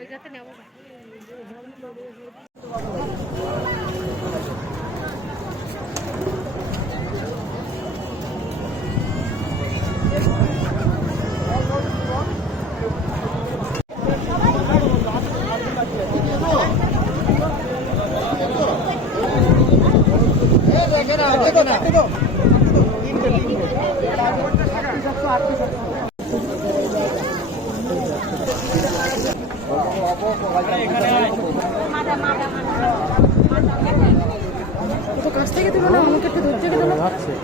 ওইটাতে নেব আটশো কাছ থেকে তুলো না আমাকে একটু ধরছে